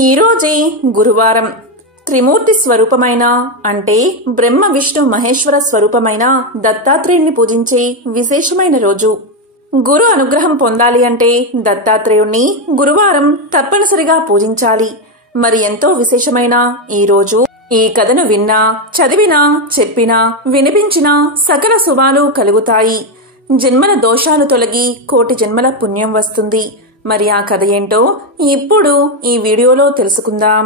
ఈరోజే గురువారం. త్రిమూర్తి స్వరూపమైన అంటే బ్రహ్మ విష్ణు మహేశ్వర స్వరూపమైన దత్తాత్రేయుణ్ణి పూజించే విశేషమైన రోజు. గురు అనుగ్రహం పొందాలి అంటే దత్తాత్రేయుణ్ణి గురువారం తప్పనిసరిగా పూజించాలి. మరి ఎంతో విశేషమైన ఈ రోజు ఈ కథను విన్నా, చదివినా, చెప్పినా, వినిపించినా సకల శుభాలు కలుగుతాయి. జన్మల దోషాలు తొలగి కోటి జన్మల పుణ్యం వస్తుంది. మరి ఆ కథ ఏంటో ఇప్పుడు ఈ వీడియోలో తెలుసుకుందాం.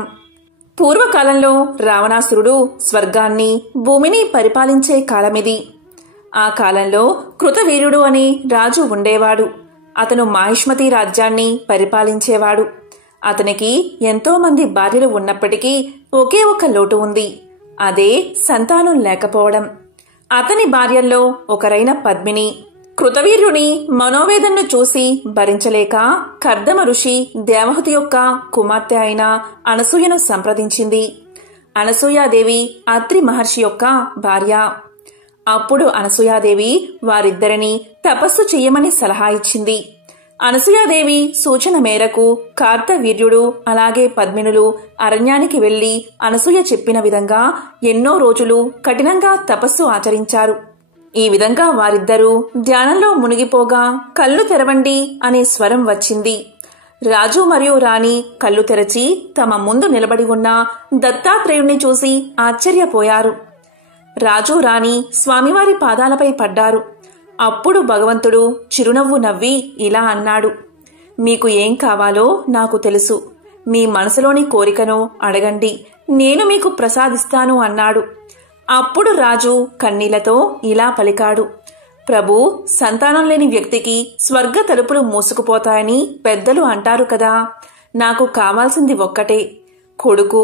పూర్వకాలంలో రావణాసురుడు స్వర్గాన్ని, భూమిని పరిపాలించే కాలమిది. ఆ కాలంలో కృతవీర్యుడు అనే రాజు ఉండేవాడు. అతను మాహిష్మతి రాజ్యాన్ని పరిపాలించేవాడు. అతనికి ఎంతో మంది భార్యలు ఉన్నప్పటికీ ఒకే ఒక లోటు ఉంది. అదే సంతానం లేకపోవడం. అతని భార్యల్లో ఒకరైన పద్మిని కృతవీర్యుని మనోవేదనను చూసి భరించలేక కర్దమ ఋషి దేవహూతి యొక్క కుమార్తె అయిన అనసూయను సంప్రదించింది. అనసూయాదేవి అత్రి మహర్షి యొక్క భార్య. అప్పుడు అనసూయాదేవి వారిద్దరిని తపస్సు చెయ్యమని సలహా ఇచ్చింది. అనసూయాదేవి సూచన మేరకు కార్తవీర్యుడు అలాగే పద్మినులు అరణ్యానికి వెళ్లి అనసూయ చెప్పిన విధంగా ఎన్నో రోజులు కఠినంగా తపస్సు ఆచరించారు. ఈ విధంగా వారిద్దరూ ధ్యానంలో మునిగిపోగా కళ్ళు తెరవండి అనే స్వరం వచ్చింది. రాజు మరియు రాణి కళ్ళు తెరచి తమ ముందు నిలబడి ఉన్న దత్తాత్రేయుణ్ణి చూసి ఆశ్చర్యపోయారు. రాజు రాణి స్వామివారి పాదాలపై పడ్డారు. అప్పుడు భగవంతుడు చిరునవ్వు నవ్వి ఇలా అన్నాడు, మీకు ఏం కావాలో నాకు తెలుసు. మీ మనసులోని కోరికను అడగండి, నేను మీకు ప్రసాదిస్తాను అన్నాడు. అప్పుడు రాజు కన్నీళ్లతో ఇలా పలికాడు, ప్రభు, సంతానం లేని వ్యక్తికి స్వర్గ తలుపులు మూసుకుపోతాయని పెద్దలు అంటారు కదా. నాకు కావాల్సింది ఒక్కటే, కొడుకు.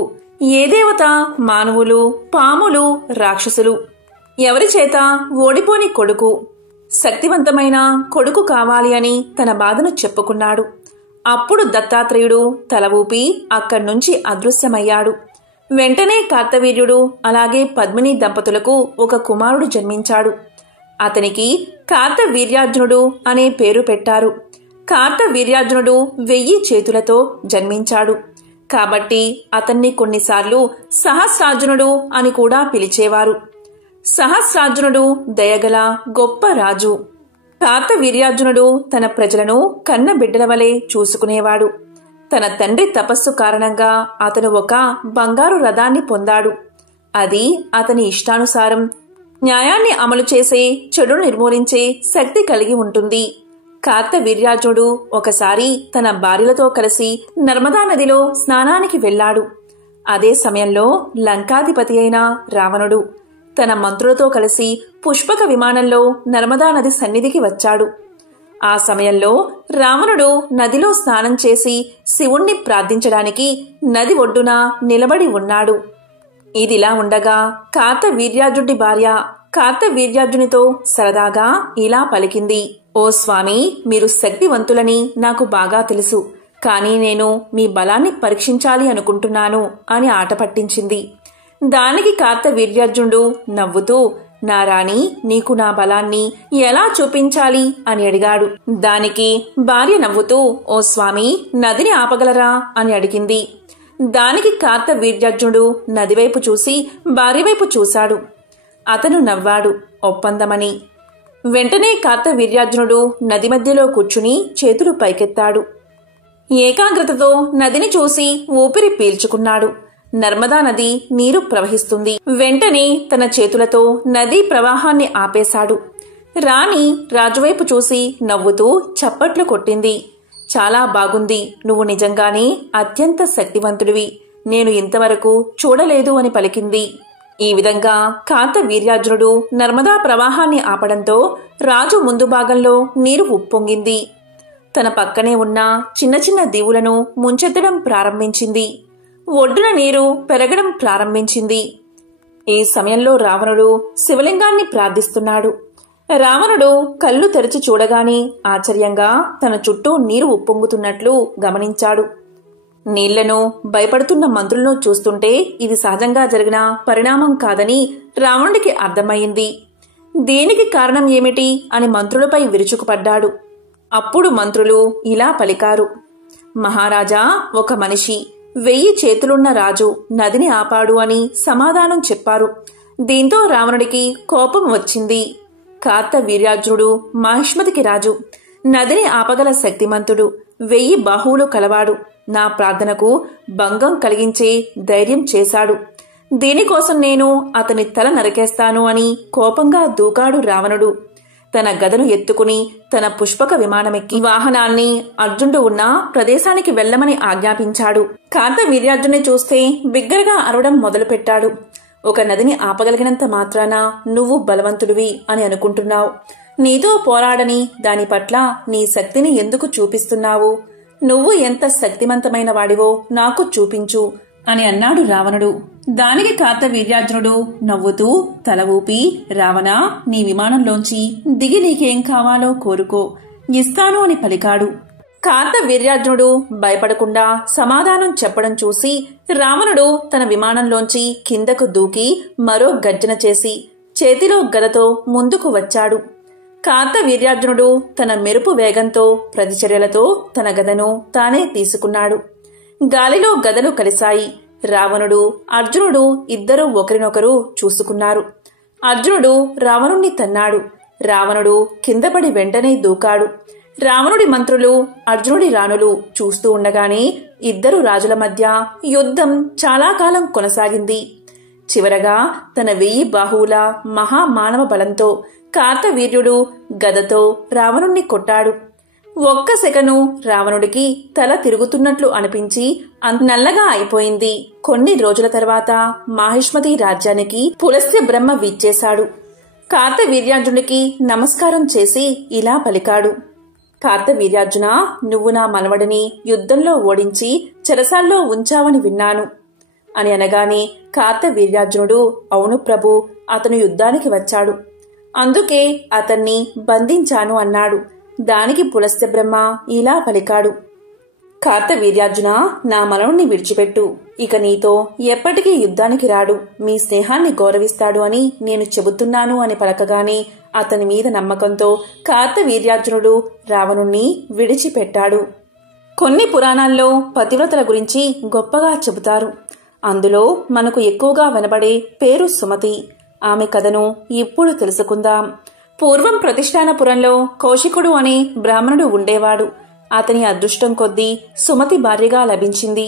ఏ దేవత, మానవులు, పాములు, రాక్షసులు ఎవరి చేత ఓడిపోని కొడుకు. శక్తివంతమైన కొడుకు కావాలి అని తన బాధను చెప్పుకున్నాడు. అప్పుడు దత్తాత్రేయుడు తల ఊపి అక్కడ్నుంచి అదృశ్యమయ్యాడు. వెంటనే కార్తవీర్యుడు అలాగే పద్మిని దంపతులకు ఒక కుమారుడు జన్మించాడు. అతనికి కార్తవీర్యార్జునుడు అనే పేరు పెట్టారు. కార్తవీర్యార్జునుడు 1000 చేతులతో జన్మించాడు కాబట్టి అతన్ని కొన్నిసార్లు సహస్రార్జునుడు అని కూడా పిలిచేవారు. సహస్రార్జునుడు దయగల గొప్ప రాజు. కార్తవీర్యార్జునుడు తన ప్రజలను కన్న బిడ్డల వలె చూసుకునేవాడు. తన తండ్రి తపస్సు కారణంగా అతను ఒక బంగారు రథాన్ని పొందాడు. అది అతని ఇష్టానుసారం న్యాయాన్ని అమలు చేసే, చెడును నిర్మూలించే శక్తి కలిగి ఉంటుంది. కార్తవీర్యార్జునుడు ఒకసారి తన భార్యలతో కలిసి నర్మదా నదిలో స్నానానికి వెళ్లాడు. అదే సమయంలో లంకాధిపతి అయిన రావణుడు తన మంత్రులతో కలిసి పుష్పక విమానంలో నర్మదా నది సన్నిధికి వచ్చాడు. ఆ సమయంలో రావణుడు నదిలో స్నానం చేసి శివుణ్ణి ప్రార్థించడానికి నది ఒడ్డున నిలబడి ఉన్నాడు. ఇదిలా ఉండగా కార్తవీర్యార్జునుడి భార్య కార్తవీర్యార్జునితో సరదాగా ఇలా పలికింది, ఓ స్వామి, మీరు శక్తివంతులని నాకు బాగా తెలుసు. కానీ నేను మీ బలాన్ని పరీక్షించాలి అనుకుంటున్నాను అని ఆట పట్టించింది. దానికి కార్తవీర్యార్జునుడు నవ్వుతూ, నా రాణి, నీకు నా బలాన్ని ఎలా చూపించాలి అని అడిగాడు. దానికి భార్య నవ్వుతూ, ఓ స్వామి, నదిని ఆపగలరా అని అడిగింది. దానికి కార్తవీర్యార్జునుడు నదివైపు చూసి భార్యవైపు చూశాడు. అతను నవ్వాడు, ఒప్పందమని. వెంటనే కార్తవీర్యార్జునుడు నది మధ్యలో కూర్చుని చేతులు పైకెత్తాడు. ఏకాగ్రతతో నదిని చూసి ఊపిరి పీల్చుకున్నాడు. నర్మదా నది నీరు ప్రవహిస్తుంది. వెంటనే తన చేతులతో నదీ ప్రవాహాన్ని ఆపేశాడు. రాణి రాజువైపు చూసి నవ్వుతూ చప్పట్లు కొట్టింది. చాలా బాగుంది, నువ్వు నిజంగానే అత్యంత శక్తివంతుడివి, నేను ఇంతవరకు చూడలేదు అని పలికింది. ఈ విధంగా కార్తవీర్యార్జునుడు నర్మదా ప్రవాహాన్ని ఆపడంతో రాజు ముందు భాగంలో నీరు ఉప్పొంగింది. తన పక్కనే ఉన్న చిన్న చిన్న దీవులను ముంచెత్తడం ప్రారంభించింది. ఒడ్డున నీరు పెరగడం ప్రారంభించింది. ఈ సమయంలో రావణుడు శివలింగాన్ని ప్రార్థిస్తున్నాడు. రావణుడు కళ్ళు తెరిచి చూడగానే ఆశ్చర్యంగా తన చుట్టూ నీరు ఉప్పొంగుతున్నట్లు గమనించాడు. నీళ్లను భయపడుతున్న మంత్రులను చూస్తుంటే ఇది సహజంగా జరిగిన పరిణామం కాదని రావణుడికి అర్థమయ్యింది. దీనికి కారణం ఏమిటి అని మంత్రులపై విరుచుకుపడ్డాడు. అప్పుడు మంత్రులు ఇలా పలికారు, మహారాజా, ఒక మనిషి 1000 చేతులున్న రాజు నదిని ఆపాడు అని సమాధానం చెప్పారు. దీంతో రావణుడికి కోపం వచ్చింది. కార్తవీర్యార్జునుడు మాహిష్మతికి రాజు, నదిని ఆపగల శక్తిమంతుడు, 1000 బాహువులు కలవాడు, నా ప్రార్థనకు భంగం కలిగించే ధైర్యం చేశాడు. దీనికోసం నేను అతని తల నరికేస్తాను అని కోపంగా దూకాడు రావణుడు. తన గదను ఎత్తుకుని తన పుష్పక విమానమెక్కి వాహనాన్ని అర్జునుడు ఉన్న ప్రదేశానికి వెళ్లమని ఆజ్ఞాపించాడు. కార్తవీర్యార్జునుని చూస్తే బిగ్గరగా అరవడం మొదలుపెట్టాడు. ఒక నదిని ఆపగలిగినంత మాత్రాన నువ్వు బలవంతుడివి అని అనుకుంటున్నావు. నీతో పోరాడని దాని పట్ల నీ శక్తిని ఎందుకు చూపిస్తున్నావు? నువ్వు ఎంత శక్తిమంతమైన వాడివో నాకు చూపించు అని అన్నాడు రావణుడు. దానికి కార్తవీర్యార్జునుడు నవ్వుతూ తల ఊపి, రావణా, నీ విమానంలోంచి దిగి నీకేం కావాలో కోరుకో, ఇస్తాను అని పలికాడు. కార్తవీర్యార్జునుడు భయపడకుండా సమాధానం చెప్పడం చూసి రావణుడు తన విమానంలోంచి కిందకు దూకి మరో గర్జన చేసి చేతిలో గదతో ముందుకు వచ్చాడు. కార్తవీర్యార్జునుడు తన మెరుపు వేగంతో ప్రతిచర్యలతో తన గదను తానే తీసుకున్నాడు. గాలిలో గదలు కలిశాయి. రావణుడు, అర్జునుడు ఇద్దరూ ఒకరినొకరు చూసుకున్నారు. అర్జునుడు రావణుణ్ణి తన్నాడు. రావణుడు కిందపడి వెంటనే దూకాడు. రావణుడి మంత్రులు, అర్జునుడి రాణులు చూస్తూ ఉండగానే ఇద్దరు రాజుల మధ్య యుద్ధం చాలా కాలం కొనసాగింది. చివరగా తన 1000 బాహువుల మహామానవ బలంతో కార్తవీర్యుడు గదతో రావణుణ్ణి కొట్టాడు. ఒక్క సెకను రావణుడికి తల తిరుగుతున్నట్లు అనిపించి నల్లగా అయిపోయింది. కొన్ని రోజుల తర్వాత మాహిష్మతి రాజ్యానికి పులస్త్య బ్రహ్మ విచ్చేశాడు. కార్తవీర్యార్జునుడికి నమస్కారం చేసి ఇలా పలికాడు. కార్తవీర్యార్జున, నువ్వు నా మనవడిని యుద్ధంలో ఓడించి చెరసాల్లో ఉంచావని విన్నాను అని అనగానే కార్తవీర్యార్జునుడు, అవును ప్రభు, అతను యుద్ధానికి వచ్చాడు, అందుకే అతన్ని బంధించాను అన్నాడు. దానికి పులస్త్య బ్రహ్మ ఇలా పలికాడు. కార్తవీర్యార్జున, నా మనవుణ్ణి విడిచిపెట్టు. ఇక నీతో ఎప్పటికీ యుద్ధానికి రాడు. మీ స్నేహాన్ని గౌరవిస్తాడు అని నేను చెబుతున్నాను అని పలకగానే అతని మీద నమ్మకంతో కార్తవీర్యార్జునుడు రావణుణ్ణి విడిచిపెట్టాడు. కొన్ని పురాణాల్లో పతివ్రతల గురించి గొప్పగా చెబుతారు. అందులో మనకు ఎక్కువగా వినబడే పేరు సుమతి. ఆమె కథను ఇప్పుడు తెలుసుకుందాం. పూర్వం ప్రతిష్టానపురంలో కౌశికుడు అనే బ్రాహ్మణుడు ఉండేవాడు. అతని అదృష్టం కొద్దీ సుమతి భార్యగా లభించింది.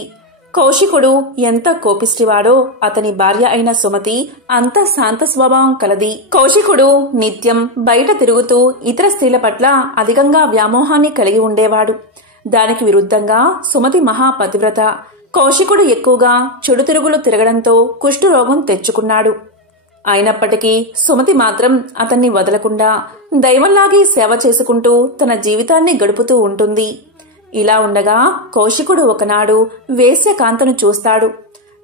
కౌశికుడు ఎంత కోపిష్టివాడో అతని భార్య అయిన సుమతి అంత శాంత స్వభావం కలది. కౌశికుడు నిత్యం బయట తిరుగుతూ ఇతర స్త్రీల పట్ల అధికంగా వ్యామోహాన్ని కలిగి ఉండేవాడు. దానికి విరుద్ధంగా సుమతి మహాపతివ్రత. కౌశికుడు ఎక్కువగా చెడు తిరుగులు తిరగడంతో కుష్ఠరోగం తెచ్చుకున్నాడు. అయినప్పటికీ సుమతి మాత్రం అతన్ని వదలకుండా దైవంలాగే సేవ చేసుకుంటూ తన జీవితాన్ని గడుపుతూ ఉంటుంది. ఇలా ఉండగా కౌశికుడు ఒకనాడు వేశ్యకాంతను చూస్తాడు.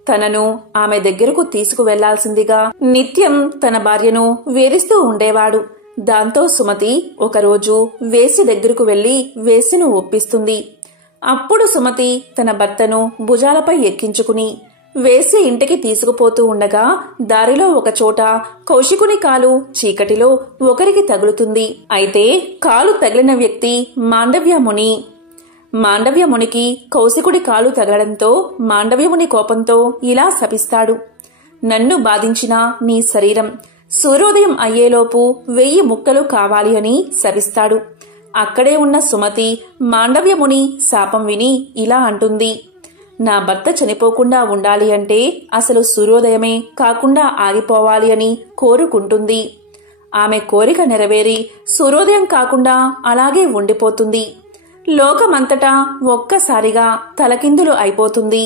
తనను ఆమె దగ్గరకు తీసుకువెళ్లాల్సిందిగా నిత్యం తన భార్యను వేధిస్తూ ఉండేవాడు. దాంతో సుమతి ఒకరోజు వేశ్య దగ్గరకు వెళ్లి వేశ్యను ఒప్పిస్తుంది. అప్పుడు సుమతి తన భర్తను భుజాలపై ఎక్కించుకుని వేశ్య ఇంటికి తీసుకుపోతూ ఉండగా దారిలో ఒకచోట కౌశికుని కాలు చీకటిలో ఒకరికి తగులుతుంది. అయితే కాలు తగిలిన వ్యక్తి మాండవ్యముని. మాండవ్యమునికి కౌశికుడి కాలు తగలడంతో మాండవ్యముని కోపంతో ఇలా శపిస్తాడు. నన్ను బాధించిన నీ శరీరం సూర్యోదయం అయ్యేలోపు 1000 ముక్కలు కావాలి అని శపిస్తాడు. అక్కడే ఉన్న సుమతి మాండవ్యముని శాపం విని ఇలా అంటుంది. నా భర్త చనిపోకుండా ఉండాలి అంటే అసలు సూర్యోదయమే కాకుండా ఆగిపోవాలి అని కోరుకుంటుంది. ఆమె కోరిక నెరవేరి సూర్యోదయం కాకుండా అలాగే ఉండిపోతుంది. లోకమంతటా ఒక్కసారిగా తలకిందులు అయిపోతుంది.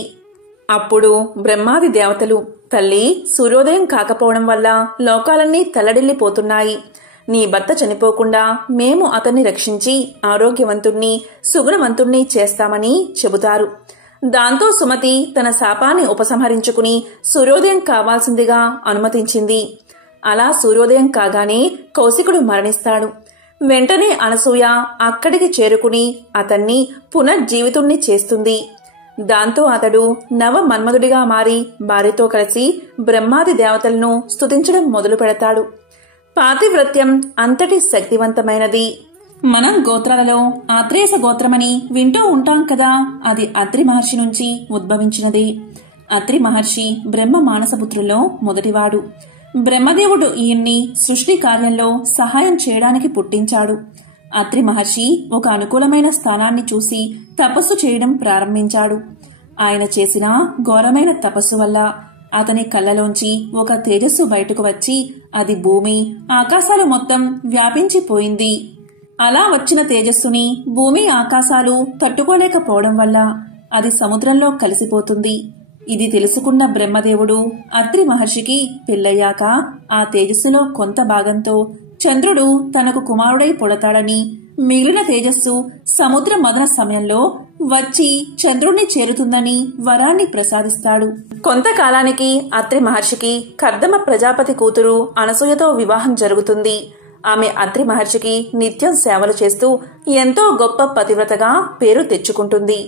అప్పుడు బ్రహ్మాది దేవతలు, తల్లి, సూర్యోదయం కాకపోవడం వల్ల లోకాలన్నీ తల్లడిల్లిపోతున్నాయి. నీ భర్త చనిపోకుండా మేము అతన్ని రక్షించి ఆరోగ్యవంతుణ్ణి సుగుణవంతుణ్ణి చేస్తామని చెబుతారు. దాంతో సుమతి తన శాపాన్ని ఉపసంహరించుకుని సూర్యోదయం కావాల్సిందిగా అనుమతించింది. అలా సూర్యోదయం కాగానే కౌశికుడు మరణిస్తాడు. వెంటనే అనసూయ అక్కడికి చేరుకుని అతన్ని పునర్జీవితుణ్ణి చేస్తుంది. దాంతో అతడు నవ మన్మధుడిగా మారి భార్యతో కలిసి బ్రహ్మాది దేవతలను స్తుతించడం మొదలు పెడతాడు. పాతివ్రత్యం అంతటి శక్తివంతమైనది. మనం గోత్రాలలో ఆత్రేయ గోత్రమని వింటూ ఉంటాం కదా, అది అత్రి మహర్షి నుంచి ఉద్భవించినది. అత్రి మహర్షి బ్రహ్మ మానసపుత్రుల్లో మొదటివాడు. బ్రహ్మదేవుడు ఈయన్ని సృష్టి కార్యంలో సహాయం చేయడానికి పుట్టించాడు. అత్రి మహర్షి ఒక అనుకూలమైన స్థానాన్ని చూసి తపస్సు చేయడం ప్రారంభించాడు. ఆయన చేసిన ఘోరమైన తపస్సు వల్ల అతని కళ్ళలోంచి ఒక తేజస్సు బయటకు వచ్చి అది భూమి ఆకాశాలు మొత్తం వ్యాపించిపోయింది. అలా వచ్చిన తేజస్సుని భూమి ఆకాశాలు తట్టుకోలేకపోవడం వల్ల అది సముద్రంలో కలిసిపోతుంది. ఇది తెలుసుకున్న బ్రహ్మదేవుడు అత్రి మహర్షికి పెళ్ళయ్యాక ఆ తేజస్సులో కొంత భాగంతో చంద్రుడు తనకు కుమారుడై పుడతాడని, మిగిలిన తేజస్సు సముద్ర మదన సమయంలో వచ్చి చంద్రుణ్ణి చేరుతుందని వరాన్ని ప్రసాదిస్తాడు. కొంతకాలానికి అత్రి మహర్షికి కర్దమ ప్రజాపతి కూతురు అనసూయతో వివాహం జరుగుతుంది. ఆమె అత్రి మహర్షికి నిత్యం సేవలు చేస్తూ ఎంతో గొప్ప పతివ్రతగా పేరు తెచ్చుకుంటుంది.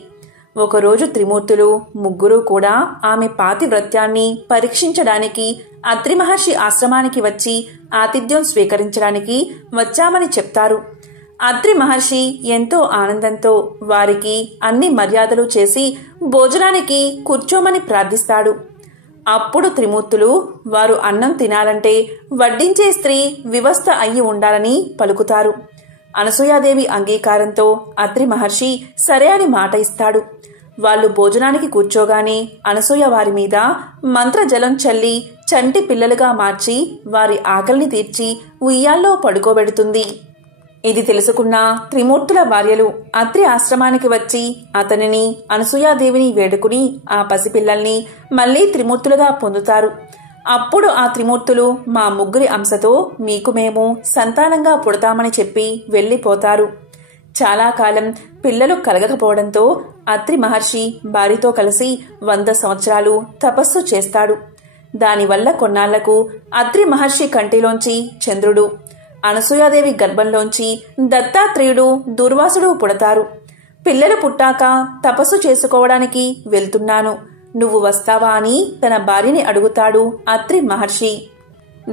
ఒకరోజు త్రిమూర్తులు ముగ్గురు కూడా ఆమె పాతివ్రత్యాన్ని పరీక్షించడానికి అత్రి మహర్షి ఆశ్రమానికి వచ్చి ఆతిథ్యం స్వీకరించడానికి వచ్చామని చెప్తారు. అత్రి మహర్షి ఎంతో ఆనందంతో వారికి అన్ని మర్యాదలు చేసి భోజనానికి కూర్చోమని ప్రార్థిస్తాడు. అప్పుడు త్రిమూర్తులు వారు అన్నం తినాలంటే వడ్డించే స్త్రీ వివస్థ అయ్యి ఉండాలని పలుకుతారు. అనసూయాదేవి అంగీకారంతో అత్రి మహర్షి సరే అని మాట ఇస్తాడు. వాళ్లు భోజనానికి కూర్చోగానే అనసూయ వారి మీద మంత్రజలం చల్లి చంటి పిల్లలుగా మార్చి వారి ఆకలిని తీర్చి ఉయ్యాల్లో పడుకోబెడుతుంది. ఇది తెలుసుకున్న త్రిమూర్తుల భార్యలు అత్రి ఆశ్రమానికి వచ్చి అతనిని అనసూయాదేవిని వేడుకుని ఆ పసిపిల్లల్ని మళ్లీ త్రిమూర్తులుగా పొందుతారు. అప్పుడు ఆ త్రిమూర్తులు మా ముగ్గురి అంశతో మీకు మేము సంతానంగా పుడతామని చెప్పి వెళ్లిపోతారు. చాలా కాలం పిల్లలు కలగకపోవడంతో అత్రి మహర్షి భార్యతో కలిసి 100 సంవత్సరాలు తపస్సు చేస్తాడు. దానివల్ల కొన్నాళ్లకు అత్రి మహర్షి కంటిలోంచి చంద్రుడు, అనసూయాదేవి గర్భంలోంచి దత్తాత్రేయుడు, దుర్వాసుడు పుడతారు. పిల్లలు పుట్టాక తపస్సు చేసుకోవడానికి వెళ్తున్నాను, నువ్వు వస్తావా అని తన భార్యని అడుగుతాడు అత్రి మహర్షి.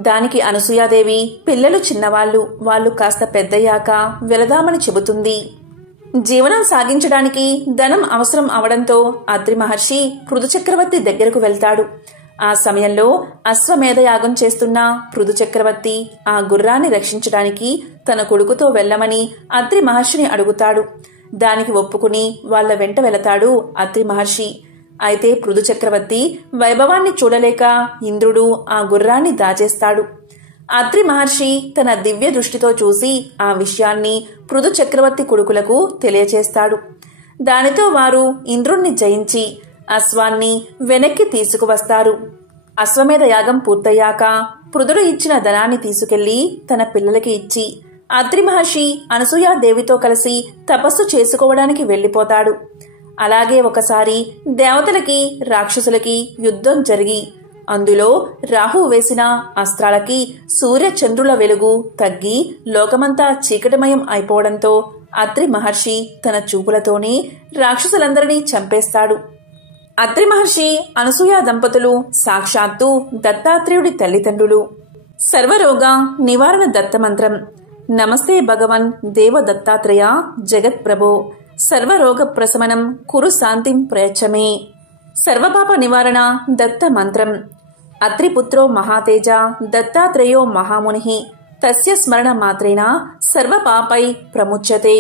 దానికి అనసూయాదేవి పిల్లలు చిన్నవాళ్లు, వాళ్ళు కాస్త పెద్దయ్యాక వెళదామని చెబుతుంది. జీవనం సాగించడానికి ధనం అవసరం అవడంతో అత్రి మహర్షి పృథు చక్రవర్తి దగ్గరకు వెళ్తాడు. ఆ సమయంలో అశ్వమేధ యాగం చేస్తున్న పృథు చక్రవర్తి ఆ గుర్రాన్ని రక్షించడానికి తన కొడుకుతో వెళ్లమని అత్రి మహర్షిని అడుగుతాడు. దానికి ఒప్పుకుని వాళ్ల వెంట వెళతాడు అత్రి మహర్షి. అయితే పృథు చక్రవర్తి వైభవాన్ని చూడలేక ఇంద్రుడు ఆ గుర్రాన్ని దాచేస్తాడు. అత్రి మహర్షి తన దివ్య దృష్టితో చూసి ఆ విషయాన్ని పృథు చక్రవర్తి కొడుకులకు తెలియచేస్తాడు. దానితో వారు ఇంద్రుణ్ణి జయించి అశ్వాన్ని వెనక్కి తీసుకువస్తారు. అశ్వమేధ యాగం పూర్తయ్యాక పృథుడు ఇచ్చిన ధనాన్ని తీసుకెళ్లి తన పిల్లలకి ఇచ్చి అత్రి మహర్షి అనసూయాదేవితో కలిసి తపస్సు చేసుకోవడానికి వెళ్లిపోతాడు. అలాగే ఒకసారి దేవతలకి రాక్షసులకి యుద్ధం జరిగి అందులో రాహు వేసిన అస్త్రాలకి సూర్య చంద్రుల వెలుగు తగ్గి లోకమంతా చీకటిమయం అయిపోవడంతో అత్రి మహర్షి తన చూపులతోనే రాక్షసులందరినీ చంపేస్తాడు. అత్రి మహర్షి అనసూయ దంపతులు సాక్షాత్తు దత్తాత్రేయుడి తల్లిదండ్రులు. సర్వరోగ నివారణ దత్తమంత్రం. నమస్తే భగవన్ దేవ దత్తాత్రేయ జగత్ప్రభో సర్వరోగ ప్రశమనం కురు శాంతిం ప్రయచ్చమే. సర్వపాప నివారణ దత్త మంత్రం. అత్రిపుత్రో మహాతేజ దత్తాత్రేయో మహాముని తస్య స్మరణ మాత్రేన సర్వపాపై ప్రముచ్యతే.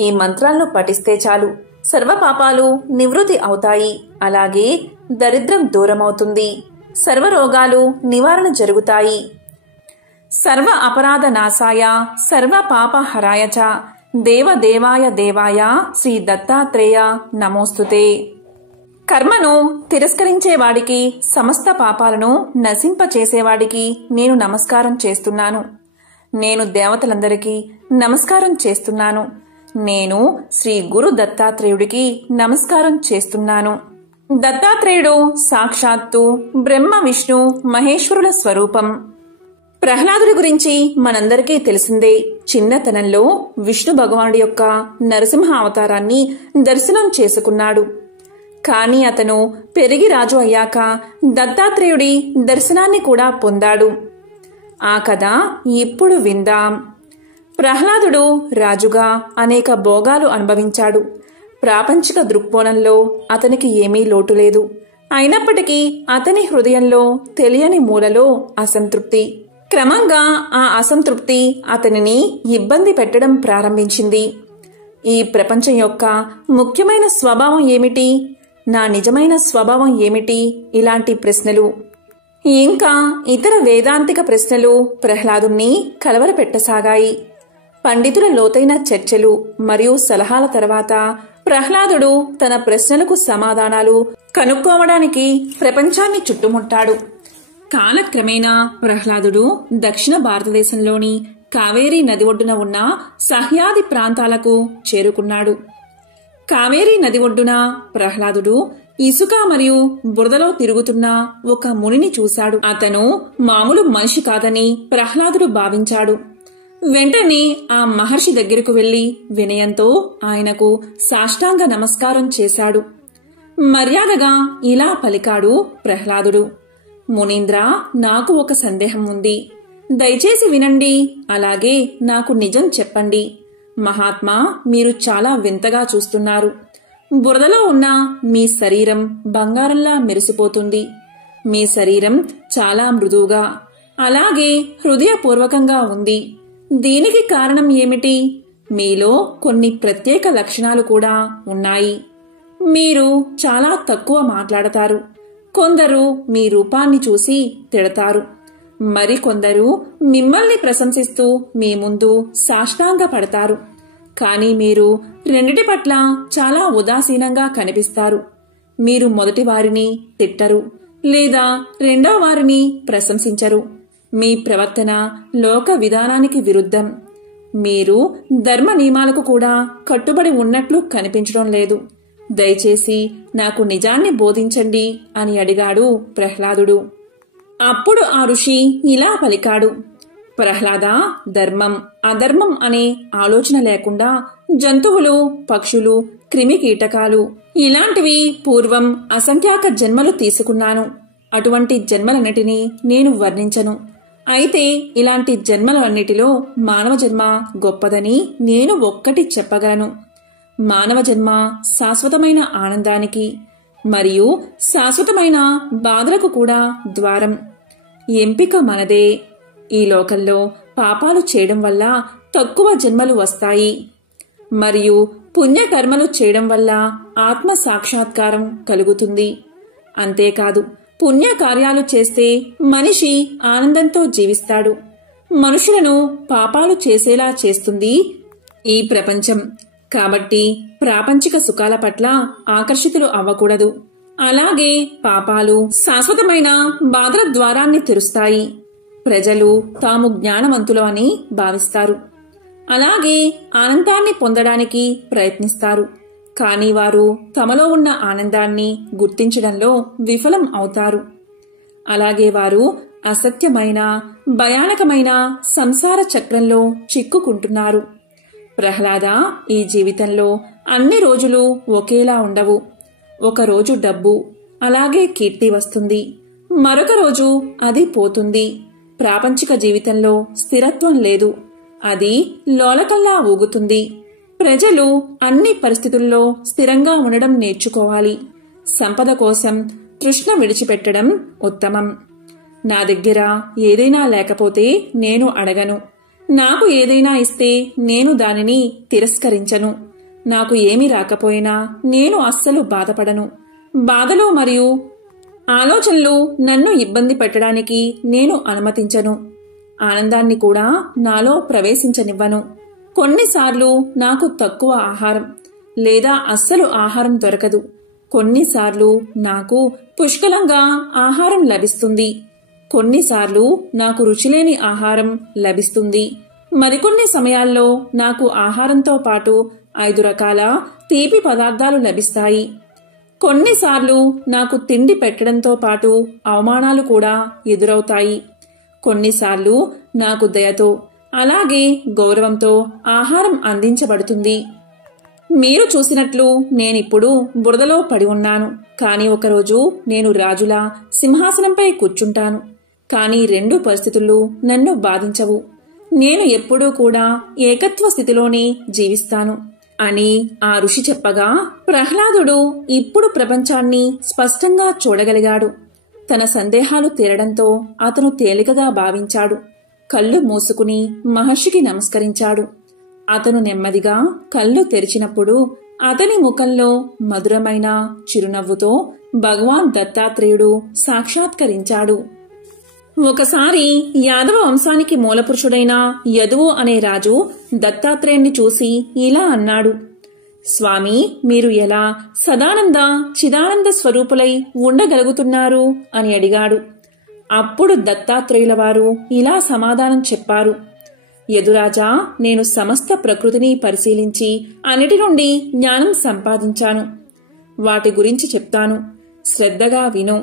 ఈ మంత్రాలను పఠిస్తే చాలు సర్వపాపాలు నివృత్తి అవుతాయి. అలాగే దరిద్రం దూరమవుతుంది, సర్వరోగాలు నివారణ జరుగుతాయి. సర్వ అపరాధ నాశాయ సర్వ పాప హరాయ చ దేవదేవాయ దేవాయ శ్రీ దత్తాత్రేయ నమోస్తుతే. కర్మను తిరస్కరించేవాడికి, సమస్త పాపాలను నశింపచేసేవాడికి నేను నమస్కారం చేస్తున్నాను. నేను దేవతలందరికీ నమస్కారం చేస్తున్నాను. నేను శ్రీ గురు దత్తాత్రేయుడికి నమస్కారం చేస్తున్నాను. దత్తాత్రేయుడు సాక్షాత్తు బ్రహ్మ విష్ణు మహేశ్వరుల స్వరూపం. ప్రహ్లాదుడి గురించి మనందరికీ తెలిసిందే. చిన్నతనంలో విష్ణు భగవానుడి యొక్క నరసింహ అవతారాన్ని దర్శనం చేసుకున్నాడు. కాని అతను పెరిగి రాజు అయ్యాక దత్తాత్రేయుడి దర్శనాన్ని కూడా పొందాడు. ఆ కథ ఇప్పుడు విందాం. ప్రహ్లాదుడు రాజుగా అనేక భోగాలు అనుభవించాడు. ప్రాపంచిక దృక్కోణంలో అతనికి ఏమీ లోటు లేదు. అయినప్పటికీ అతని హృదయంలో తెలియని మూలలో అసంతృప్తి. క్రమంగా ఆ అసంతృప్తి అతనిని ఇబ్బంది పెట్టడం ప్రారంభించింది. ఈ ప్రపంచం యొక్క ముఖ్యమైన స్వభావం ఏమిటి? నా నిజమైన స్వభావం ఏమిటి? ఇలాంటి ప్రశ్నలు, ఇంకా ఇతర వేదాంతిక ప్రశ్నలు ప్రహ్లాదుని కలవరపెట్టసాగాయి. పండితుల లోతైన చర్చలు మరియు సలహాల తర్వాత ప్రహ్లాదుడు తన ప్రశ్నలకు సమాధానాలు కనుక్కోవడానికి ప్రపంచాన్ని చుట్టుముట్టాడు. కాలక్రమేణా ప్రహ్లాదుడు దక్షిణ భారతదేశంలోని కావేరీ నది ఒడ్డున ఉన్న సహ్యాది ప్రాంతాలకు చేరుకున్నాడు. కావేరీ నది ఒడ్డున ప్రహ్లాదుడు ఇసుక మరియు బురదలో తిరుగుతున్న ఒక మునిని చూశాడు. అతను మామూలు మనిషి కాదని ప్రహ్లాదుడు భావించాడు. వెంటనే ఆ మహర్షి దగ్గరకు వెళ్లి వినయంతో ఆయనకు సాష్టాంగ నమస్కారం చేశాడు. మర్యాదగా ఇలా పలికాడు ప్రహ్లాదుడు, మునీంద్ర, నాకు ఒక సందేహం ఉంది. దయచేసి వినండి. అలాగే నాకు నిజం చెప్పండి. మహాత్మా, మీరు చాలా వింతగా చూస్తున్నారు. బురదలో ఉన్న మీ శరీరం బంగారంలా మెరిసిపోతుంది. మీ శరీరం చాలా మృదువుగా, అలాగే హృదయపూర్వకంగా ఉంది. దీనికి కారణం ఏమిటి? మీలో కొన్ని ప్రత్యేక లక్షణాలు కూడా ఉన్నాయి. మీరు చాలా తక్కువ మాట్లాడతారు. కొందరు మీ రూపాన్ని చూసి తిడతారు. మరికొందరు మిమ్మల్ని ప్రశంసిస్తూ మీ ముందు సాష్టాంగ పడతారు. కానీ మీరు రెండిటి పట్ల చాలా ఉదాసీనంగా కనిపిస్తారు. మీరు మొదటి వారిని తిట్టరు లేదా రెండో వారిని ప్రశంసించరు. మీ ప్రవర్తన లోక విధానానికి విరుద్ధం. మీరు ధర్మ నియమాలకు కూడా కట్టుబడి ఉన్నట్లు కనిపించడం లేదు. దయచేసి నాకు నిజాన్ని బోధించండి అని అడిగాడు ప్రహ్లాదుడు. అప్పుడు ఆ ఋషి ఇలా పలికాడు, ప్రహ్లాద, ధర్మం అధర్మం అనే ఆలోచన లేకుండా జంతువులు, పక్షులు, క్రిమి కీటకాలు ఇలాంటివి పూర్వం అసంఖ్యాక జన్మలు తీసుకున్నాను. అటువంటి జన్మలన్నిటినీ నేను వర్ణించను. అయితే ఇలాంటి జన్మలన్నిటిలో మానవ జన్మ గొప్పదని నేను ఒక్కటి చెప్పగలను. మానవ జన్మ శాశ్వతమైన ఆనందానికి మరియు శాశ్వతమైన బాధలకు కూడా ద్వారం. ఎంపిక మనదే. ఈ లోకంలో పాపాలు చేయడం వల్ల తక్కువ జన్మలు వస్తాయి మరియు పుణ్యకర్మలు చేయడం వల్ల ఆత్మ సాక్షాత్కారం కలుగుతుంది. అంతేకాదు, పుణ్యకార్యాలు చేస్తే మనిషి ఆనందంతో జీవిస్తాడు. మనుషులను పాపాలు చేసేలా చేస్తుంది ఈ ప్రపంచం. కాబట్టి ప్రాపంచిక సుఖాల పట్ల ఆకర్షితులు అవ్వకూడదు. అలాగే పాపాలు శాశ్వతమైన బాధల ద్వారాన్ని తెరుస్తాయి. ప్రజలు తాము జ్ఞానవంతులు అని భావిస్తారు. అలాగే ఆనందాన్ని పొందడానికి ప్రయత్నిస్తారు. కానీ వారు తమలో ఉన్న ఆనందాన్ని గుర్తించడంలో విఫలం అవుతారు. అలాగే వారు అసత్యమైన, భయానకమైన సంసార చక్రంలో చిక్కుకుంటున్నారు. ప్రహ్లాద, ఈ జీవితంలో అన్ని రోజులు ఒకేలా ఉండవు. ఒకరోజు డబ్బు, అలాగే కీర్తి వస్తుంది. మరొక రోజు అది పోతుంది. ప్రాపంచిక జీవితంలో స్థిరత్వం లేదు. అది లోలకల్లా ఊగుతుంది. ప్రజలు అన్ని పరిస్థితుల్లో స్థిరంగా ఉండడం నేర్చుకోవాలి. సంపద కోసం తృష్ణ విడిచిపెట్టడం ఉత్తమం. నా దగ్గర ఏదైనా లేకపోతే నేను అడగను. నాకు ఏదైనా ఇస్తే నేను దానిని తిరస్కరించను. నాకు ఏమీ రాకపోయినా నేను అస్సలు బాధపడను. బాధలు మరియు ఆలోచనలు నన్ను ఇబ్బంది పెట్టడానికి నేను అనుమతించను. ఆనందాన్ని కూడా నాలో ప్రవేశించనివ్వను. కొన్నిసార్లు నాకు తక్కువ ఆహారం లేదా అస్సలు ఆహారం దొరకదు. కొన్నిసార్లు నాకు పుష్కలంగా ఆహారం లభిస్తుంది. కొన్నిసార్లు నాకు రుచిలేని ఆహారం లభిస్తుంది. మరికొన్ని సమయాల్లో నాకు ఆహారంతో పాటు 5 రకాల తీపి పదార్థాలు లభిస్తాయి. కొన్నిసార్లు నాకు తిండి పెట్టడంతో పాటు అవమానాలు కూడా ఎదురవుతాయి. కొన్నిసార్లు నాకు దయతో, అలాగే గౌరవంతో ఆహారం అందించబడుతుంది. మీరు చూసినట్లు నేనిప్పుడు బురదలో పడి ఉన్నాను. కానీ ఒకరోజు నేను రాజులా సింహాసనంపై కూర్చుంటాను. కానీ 2 పరిస్థితులు నన్ను బాధించవు. నేను ఎప్పుడూ కూడా ఏకత్వ స్థితిలోనే జీవిస్తాను అని ఆ ఋషి చెప్పగా ప్రహ్లాదుడు ఇప్పుడు ప్రపంచాన్ని స్పష్టంగా చూడగలిగాడు. తన సందేహాలు తీరడంతో అతను తేలికగా భావించాడు. కళ్ళు మూసుకుని మహర్షికి నమస్కరించాడు. అతను నెమ్మదిగా కళ్ళు తెరిచినప్పుడు అతని ముఖంలో మధురమైన చిరునవ్వుతో భగవాన్ దత్తాత్రేయుడు సాక్షాత్కరించాడు. ఒకసారి యాదవ వంశానికి మూలపురుషుడైన యదువు అనే రాజు దత్తాత్రేయుణ్ణి చూసి ఇలా అన్నాడు. స్వామి, మీరు ఎలా సదానంద చిదానంద స్వరూపులై ఉండగలుగుతున్నారు అని అడిగాడు. అప్పుడు దత్తాత్రేయుల వారు ఇలా సమాధానం చెప్పారు. యదురాజా, నేను సమస్త ప్రకృతిని పరిశీలించి అన్నిటి నుండి జ్ఞానం సంపాదించాను. వాటి గురించి చెప్తాను, శ్రద్ధగా విను.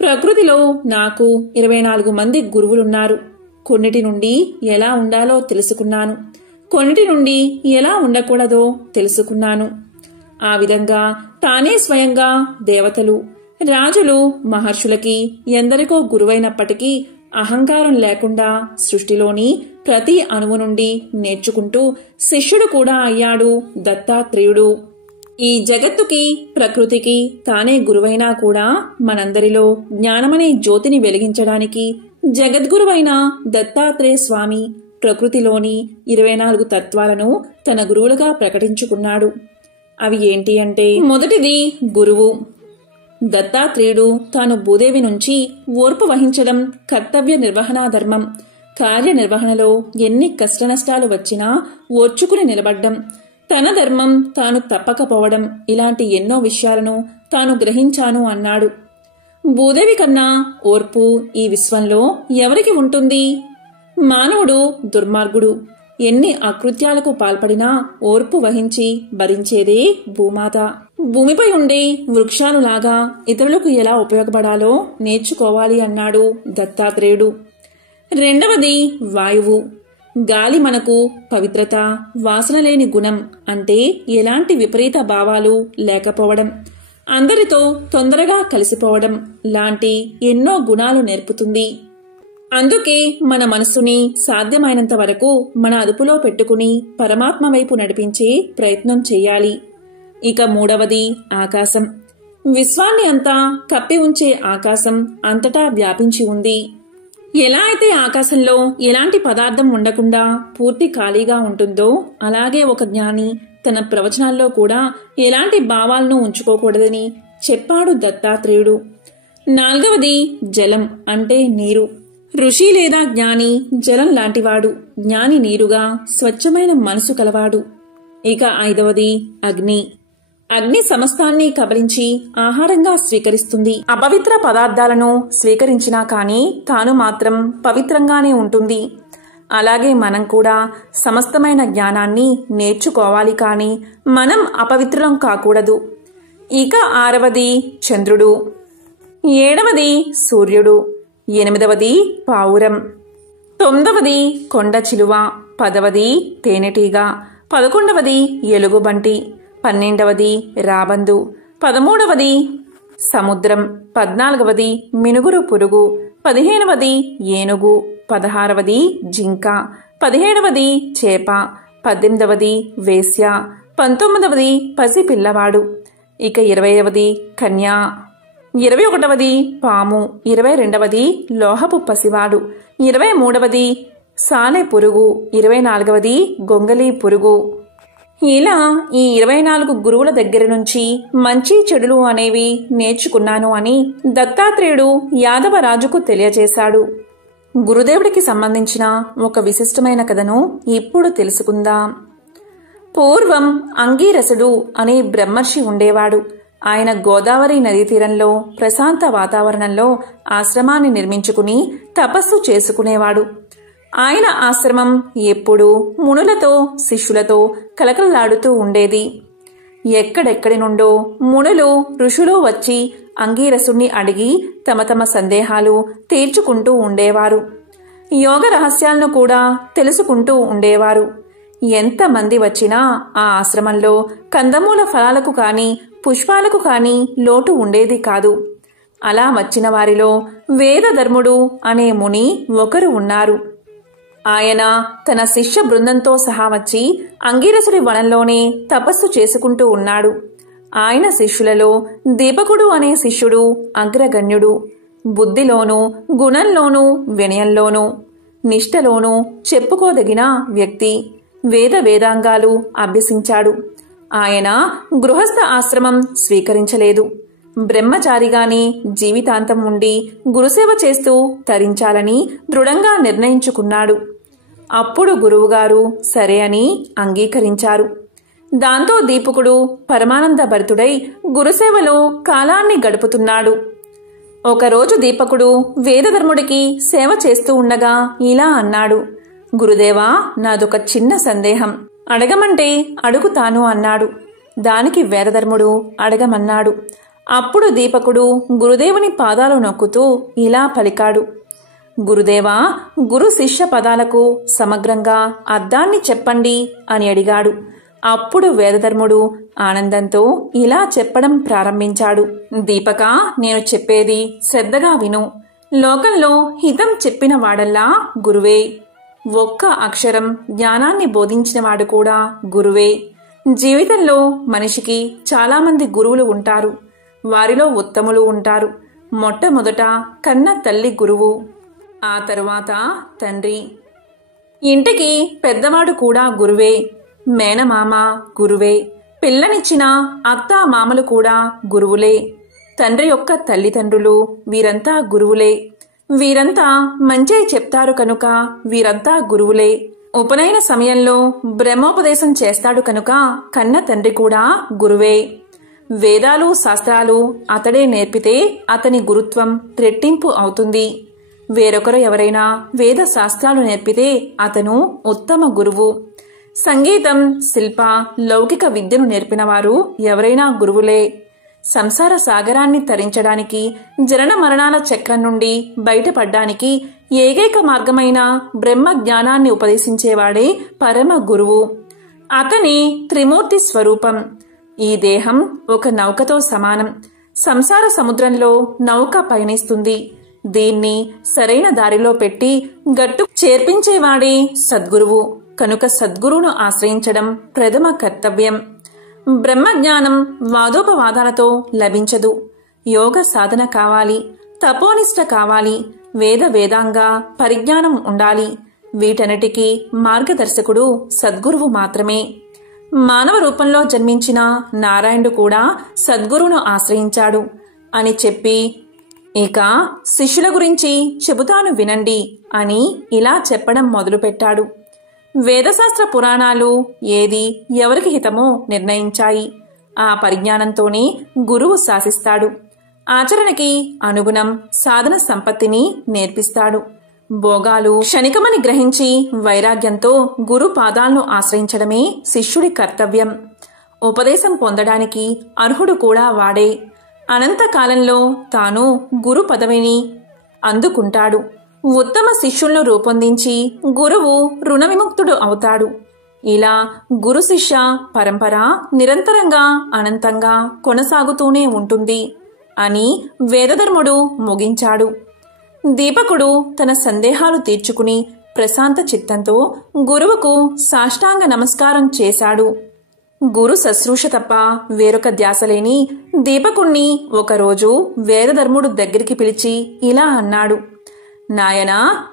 ప్రకృతిలో నాకు 24 మంది గురువులున్నారు. కొన్నిటి నుండి ఎలా ఉండాలో తెలుసుకున్నాను, కొన్నిటి నుండి ఎలా ఉండకూడదో తెలుసుకున్నాను. ఆ విధంగా తానే స్వయంగా దేవతలు, రాజులు, మహర్షులకి ఎందరికో గురువైనప్పటికీ అహంకారం లేకుండా సృష్టిలోని ప్రతి అణువు నుండి నేర్చుకుంటూ శిష్యుడు కూడా అయ్యాడు దత్తాత్రేయుడు. ఈ జగత్తుకి, ప్రకృతికి తానే గురువైనా కూడా మనందరిలో జ్ఞానమనే జ్యోతిని వెలిగించడానికి జగద్గురువైన దత్తాత్రేయ స్వామి ప్రకృతిలోని 24 తత్వాలను తన గురువులుగా ప్రకటించుకున్నాడు. అవి ఏంటి అంటే, మొదటిది గురువు. దత్తాత్రేయుడు తాను భూదేవి నుంచి ఓర్పు వహించడం కర్తవ్య నిర్వహణా ధర్మం, కార్యనిర్వహణలో ఎన్ని కష్టనష్టాలు వచ్చినా ఓర్చుకుని నిలబడ్డం, తన ధర్మం తాను తప్పకపోవడం, ఇలాంటి ఎన్నో విషయాలను తాను గ్రహించాను అన్నాడు. భూదేవి కన్నా ఓర్పు ఈ విశ్వంలో ఎవరికి ఉంటుంది? మానవుడు దుర్మార్గుడు. ఎన్ని అకృత్యాలకు పాల్పడినా ఓర్పు వహించి భరించేదే భూమాత. భూమిపై ఉండే వృక్షాలులాగా ఇతరులకు ఎలా ఉపయోగపడాలో నేర్చుకోవాలి అన్నాడు దత్తాత్రేయుడు. రెండవది వాయువు. గాలి మనకు పవిత్రత, వాసన లేని గుణం, అంటే ఎలాంటి విపరీత భావాలు లేకపోవడం, అందరితో తొందరగా కలిసిపోవడం లాంటి ఎన్నో గుణాలు నేర్పుతుంది. అందుకే మన మనస్సుని సాధ్యమైనంత వరకు మన అదుపులో పెట్టుకుని పరమాత్మ వైపు నడిపించే ప్రయత్నం చెయ్యాలి. ఇక మూడవది ఆకాశం. విశ్వాన్ని అంతా కప్పి ఉంచే ఆకాశం అంతటా వ్యాపించి ఉంది. ఎలా అయితే ఆకాశంలో ఎలాంటి పదార్థం ఉండకుండా పూర్తి ఖాళీగా ఉంటుందో, అలాగే ఒక జ్ఞాని తన ప్రవచనాల్లో కూడా ఎలాంటి భావాలను ఉంచుకోకూడదని చెప్పాడు దత్తాత్రేయుడు. నాలుగవది జలం, అంటే నీరు. ఋషి లేదా జ్ఞాని జలం లాంటివాడు, జ్ఞాని నీరుగా స్వచ్ఛమైన మనసు కలవాడు. ఇక ఐదవది అగ్ని. అగ్ని సమస్తాన్ని కబలించి ఆహారంగా స్వీకరిస్తుంది. అపవిత్ర పదార్థాలను స్వీకరించినా కాని తాను మాత్రం పవిత్రంగానే ఉంటుంది. అలాగే మనం కూడా సమస్తమైన జ్ఞానాన్ని నేర్చుకోవాలి, కాని మనం అపవిత్రం కాకూడదు. ఇక ఆరవది చంద్రుడు, ఏడవది సూర్యుడు, ఎనిమిదవది పావురం, తొమ్మిదవది కొండ చిలువ, 10వది తేనెటీగ, 11వది ఎలుగుబంటి, 12వది రాబందు, 13వది సముద్రం, 14వది మినుగురు పురుగు, 15వది ఏనుగు, 16వది జింక, 17వది చేప, 18వది వేశ్య, 19వది పసిపిల్లవాడు. ఇక 20వది కన్య, 21వది పాము, 22వది లోహపు పసివాడు, 23వది సాలె పురుగు, 24వది గొంగలి పురుగు. ఇలా ఈ 24 గురువుల దగ్గర నుంచి మంచి చెడులు అనేవి నేర్చుకున్నాను అని దత్తాత్రేయుడు యాదవ రాజుకు తెలియజేశాడు. గురుదేవుడికి సంబంధించిన ఒక విశిష్టమైన కథను ఇప్పుడు తెలుసుకుందాం. పూర్వం అంగీరసుడు అనే బ్రహ్మర్షి ఉండేవాడు. ఆయన గోదావరి నదీ తీరంలో ప్రశాంత వాతావరణంలో ఆశ్రమాన్ని నిర్మించుకుని తపస్సు చేసుకునేవాడు. ఆయన ఆశ్రమం ఎప్పుడూ మునులతో, శిష్యులతో కలకలలాడుతూ ఉండేది. ఎక్కడెక్కడి నుండో మునులు, ఋషులు వచ్చి అంగీరసుణ్ణి అడిగి తమ తమ సందేహాలు తీర్చుకుంటూ ఉండేవారు. యోగ రహస్యాలను కూడా తెలుసుకుంటూ ఉండేవారు. ఎంతమంది వచ్చినా ఆ ఆశ్రమంలో కందమూల ఫలాలకు కాని, పుష్పాలకు కాని లోటు ఉండేది కాదు. అలా వచ్చిన వారిలో వేదధర్ముడు అనే ముని ఒకరు ఉన్నారు. ఆయన తన శిష్య బృందంతో సహా వచ్చి అంగీరసుడి వనంలోనే తపస్సు చేసుకుంటూ ఉన్నాడు. ఆయన శిష్యులలో దీపకుడు అనే శిష్యుడు అగ్రగణ్యుడు. బుద్ధిలోనూ గుణంలోనూ వినయంలోనూ నిష్ఠలోనూ చెప్పుకోదగిన వ్యక్తి. వేదాంగాలు అభ్యసించాడు. ఆయన గృహస్థ ఆశ్రమం స్వీకరించలేదు. బ్రహ్మచారిగానే జీవితాంతం ఉండి గురుసేవ చేస్తూ తరించాలని దృఢంగా నిర్ణయించుకున్నాడు. అప్పుడు గురువుగారు సరే అని అంగీకరించారు. దాంతో దీపకుడు పరమానంద భరితుడై గురుసేవలో కాలాన్ని గడుపుతున్నాడు. ఒకరోజు దీపకుడు వేదధర్ముడికి సేవ చేస్తూ ఉండగా ఇలా అన్నాడు. గురుదేవా, నాదొక చిన్న సందేహం, అడగమంటే అడుగుతాను అన్నాడు. దానికి వేదధర్ముడు అడగమన్నాడు. అప్పుడు దీపకుడు గురుదేవుని పాదాలు నొక్కుతూ ఇలా పలికాడు. గురుదేవా, గురు శిష్య పదాలకు సమగ్రంగా అర్థాన్ని చెప్పండి అని అడిగాడు. అప్పుడు వేదధర్ముడు ఆనందంతో ఇలా చెప్పడం ప్రారంభించాడు. దీపక, నేను చెప్పేది శ్రద్ధగా విను. లోకంలో హితం చెప్పిన వాడల్లా గురువే. ఒక్క అక్షరం జ్ఞానాన్ని బోధించినవాడు కూడా గురువే. జీవితంలో మనిషికి చాలామంది గురువులు ఉంటారు. వారిలో ఉత్తములు ఉంటారు. మొట్టమొదట కన్న తల్లి గురువు, ఆ తరువాత తండ్రి. ఇంటికి పెద్దవాడు కూడా గురువే. మేనమామ గురువే. పిల్లనిచ్చిన అత్త మామలు కూడా గురువులే. తండ్రి యొక్క తల్లిదండ్రులు వీరంతా గురువులే. వీరంతా మంచే చెప్తారు కనుక వీరంతా గురువులే. ఉపనయన సమయంలో బ్రహ్మోపదేశం చేస్తాడు కనుక కన్న తండ్రి కూడా గురువే. వేదాలు శాస్త్రాలు అతడే నేర్పితే అతని గురుత్వం రెట్టింపు అవుతుంది. వేరొకరు ఎవరైనా వేద శాస్త్రాలు నేర్పితే అతను ఉత్తమ గురువు. సంగీతం, శిల్ప, లౌకిక విద్యను నేర్పినవారు ఎవరైనా గురువులే. సంసార సాగరాన్ని తరించడానికి, జనన మరణాల చక్రం నుండి బయటపడ్డానికి ఏకైక మార్గమైన బ్రహ్మ జ్ఞానాన్ని ఉపదేశించేవాడే పరమ గురువు. అతని త్రిమూర్తి స్వరూపం. ఈ దేహం ఒక నౌకతో సమానం. సంసార సముద్రంలో నౌక పయనిస్తుంది. దీన్ని సరైన దారిలో పెట్టి గట్టు చేర్పించేవాడే సద్గురువు. కనుక సద్గురువును ఆశ్రయించడం ప్రథమ కర్తవ్యం. బ్రహ్మజ్ఞానం వాదోపవాదాలతో లభించదు. యోగ సాధన కావాలి, తపోనిష్ట కావాలి, వేదాంగ పరిజ్ఞానం ఉండాలి. వీటన్నిటికీ మార్గదర్శకుడు సద్గురువు మాత్రమే. మానవ రూపంలో జన్మించిన నారాయణుడు కూడా సద్గురువును ఆశ్రయించాడు అని చెప్పి, ఇక శిష్యుల గురించి చెబుతాను వినండి అని ఇలా చెప్పడం మొదలుపెట్టాడు. వేదశాస్త్ర పురాణాలు ఏది ఎవరికి హితమో నిర్ణయించాయి. ఆ పరిజ్ఞానంతోనే గురువు శాసిస్తాడు. ఆచరణకి అనుగుణం సాధన సంపత్తిని నేర్పిస్తాడు. భోగాలు క్షణికమని గ్రహించి వైరాగ్యంతో గురు పాదాలను ఆశ్రయించడమే శిష్యుడి కర్తవ్యం. ఉపదేశం పొందడానికి అర్హుడు కూడా వాడే. అనంతకాలంలో తాను గురు పదవిని అందుకుంటాడు. ఉత్తమ శిష్యులను రూపొందించి గురువు రుణ విముక్తుడు అవుతాడు. ఇలా గురు శిష్య పరంపర నిరంతరంగా అనంతంగా కొనసాగుతూనే ఉంటుంది అని వేదధర్ముడు ముగించాడు. దీపకుడు తన సందేహాలు తీర్చుకుని ప్రశాంత చిత్తంతో గురువుకు సాష్టాంగ నమస్కారం చేశాడు. గురు శుశ్రూష తప్ప వేరొక ధ్యాసలేని దీపకుణ్ణి ఒకరోజు వేదధర్ముడు దగ్గరికి పిలిచి ఇలా అన్నాడు. నాయనా